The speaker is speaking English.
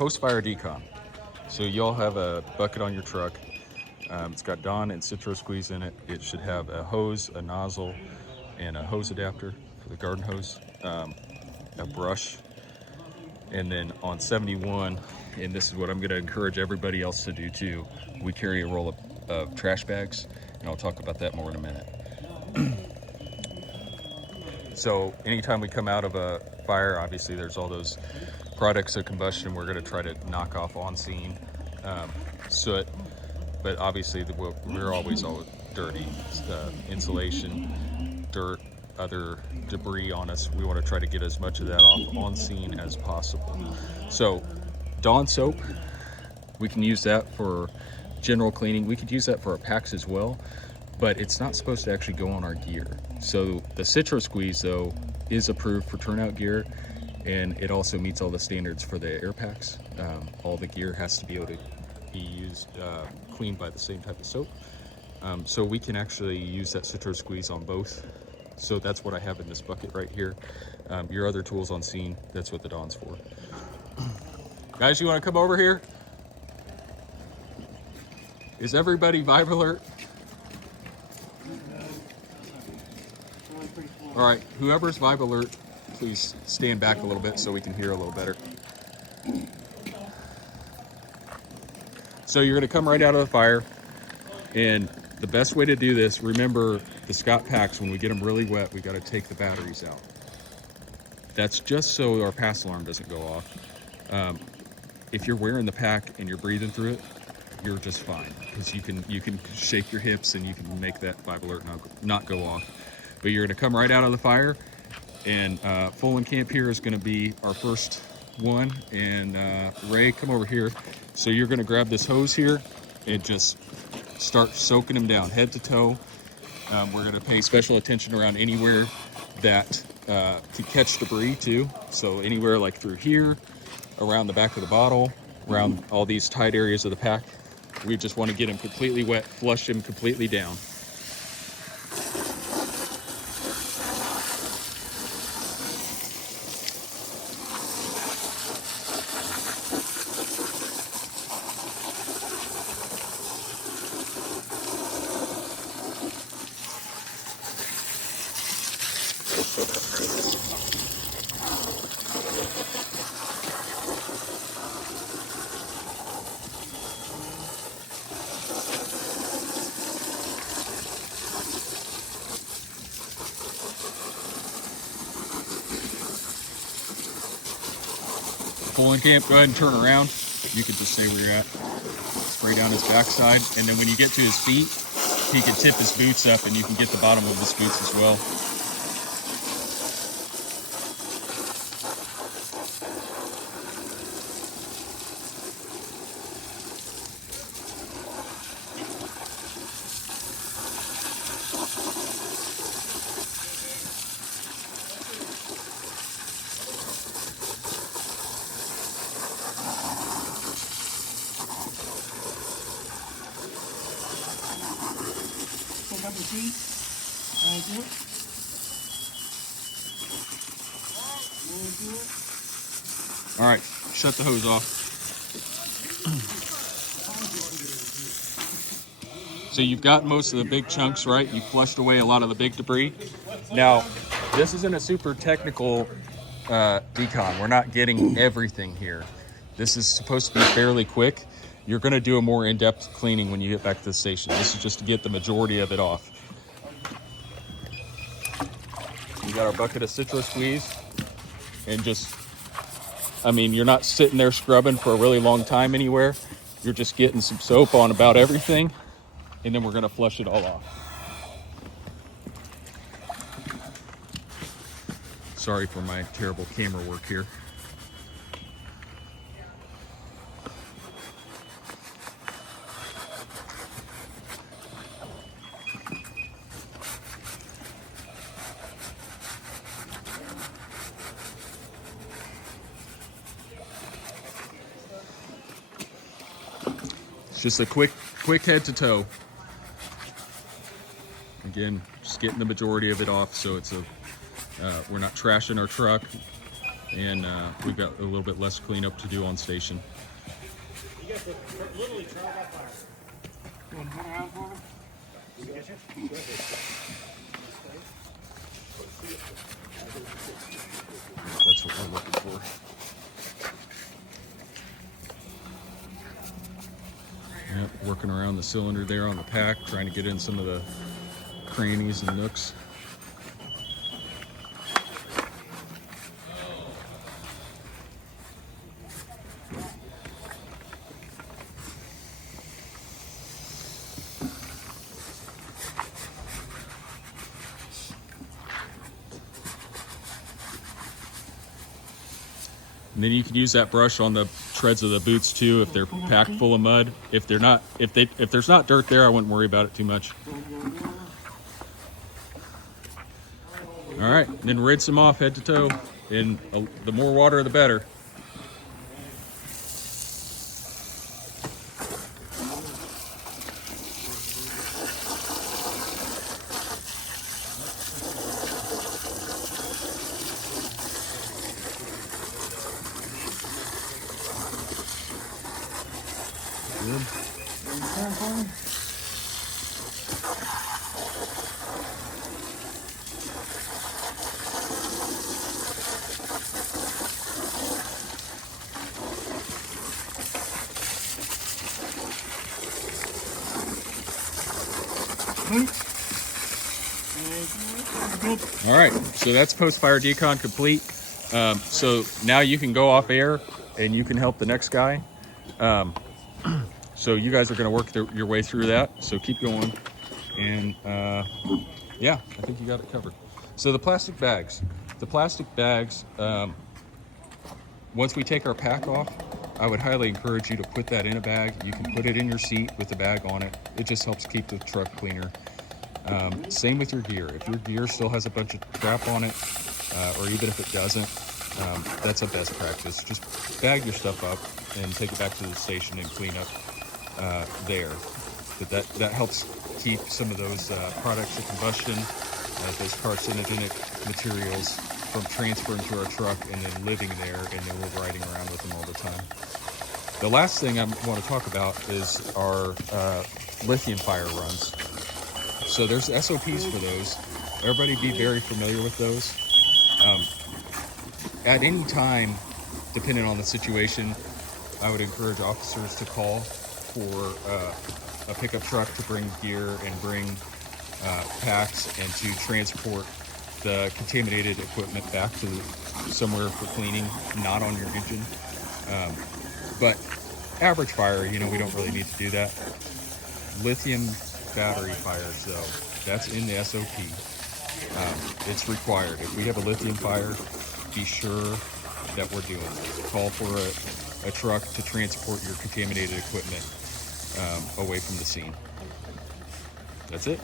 post-fire decon. So you'll have a bucket on your truck. It's got Dawn and Citro Squeeze in it. It should have a hose, a nozzle, and a hose adapter for the garden hose, a brush, and then on 71, and this is what I'm going to encourage everybody else to do too, we carry a roll of trash bags, and I'll talk about that more in a minute. So anytime we come out of a fire, obviously there's all those products of combustion we're going to try to knock off on scene, soot, but obviously we're always dirty, insulation, dirt, other debris on us. We want to try to get as much of that off on scene as possible. So Dawn soap, we can use that for general cleaning. We could use that for our packs as well, but it's not supposed to actually go on our gear. So the Citro Squeeze though is approved for turnout gear, and it also meets all the standards for the air packs. All the gear has to be able to be used, cleaned by the same type of soap. So we can actually use that Citro Squeeze on both. So that's what I have in this bucket right here. Your other tools on scene, that's what the Dawn's for. Guys, you want to come over here? Is everybody Vibe Alert? All right, whoever's Vibe Alert, please stand back a little bit so we can hear a little better. So you're gonna come right out of the fire, and the best way to do this, remember the Scott packs, when we get them really wet, we gotta take the batteries out. That's just so our pass alarm doesn't go off. If you're wearing the pack and you're breathing through it, you're just fine, because you can shake your hips and you can make that Vibe Alert not go off. But you're gonna come right out of the fire, and Full and Camp here is gonna be our first one, and Ray, come over here. So you're gonna grab this hose here and just start soaking them down head to toe. We're gonna pay special attention around anywhere that could catch debris too. So anywhere like through here, around the back of the bottle, around all these tight areas of the pack. We just wanna get them completely wet, flush them completely down. Full and Camp, go ahead and turn around. You can just say where you're at. Spray down his backside, and then when you get to his feet, he can tip his boots up and you can get the bottom of his boots as well. Pick up your feet. Thank you. All right, shut the hose off. So you've got most of the big chunks, right? You flushed away a lot of the big debris. Now, this isn't a super technical decon. We're not getting everything here. This is supposed to be fairly quick. You're gonna do a more in-depth cleaning when you get back to the station. This is just to get the majority of it off. We got our bucket of Citro Squeeze, and just, I mean, you're not sitting there scrubbing for a really long time anywhere. You're just getting some soap on about everything, and then we're gonna flush it all off. Sorry for my terrible camera work here. It's just a quick head to toe. Again, just getting the majority of it off, so it's we're not trashing our truck. and we've got a little bit less cleanup to do on station. You guys literally trial by fire. You want to turn around for me? That's what we're looking for. Yep, working around the cylinder there on the pack, trying to get in some of the crannies and nooks. And then you can use that brush on the treads of the boots too if they're packed full of mud. If they're not, if there's not dirt there, I wouldn't worry about it too much. All right, and then rinse them off head to toe, and the more water the better. Good. Turn for me? All right, so that's post-fire decon complete. So now you can go off air and you can help the next guy. So you guys are going to work your way through that. So keep going. And yeah, I think you got it covered. So the plastic bags. Once we take our pack off, I would highly encourage you to put that in a bag. You can put it in your seat with the bag on it. It just helps keep the truck cleaner. Same with your gear. If your gear still has a bunch of crap on it, or even if it doesn't, that's a best practice. Just bag your stuff up and take it back to the station and clean up there. But that helps keep some of those products of combustion, those carcinogenic materials, from transferring to our truck and then living there, and then we're riding around with them all the time. The last thing I want to talk about is our lithium fire runs. So there's SOPs for those. Everybody be very familiar with those. At any time, depending on the situation, I would encourage officers to call for a pickup truck to bring gear and bring packs and to transport the contaminated equipment back to somewhere for cleaning, not on your engine. But average fire, we don't really need to do that. Lithium battery fires, though, that's in the SOP. It's required. If we have a lithium fire, be sure that we're doing it. Call for a truck to transport your contaminated equipment away from the scene. That's it.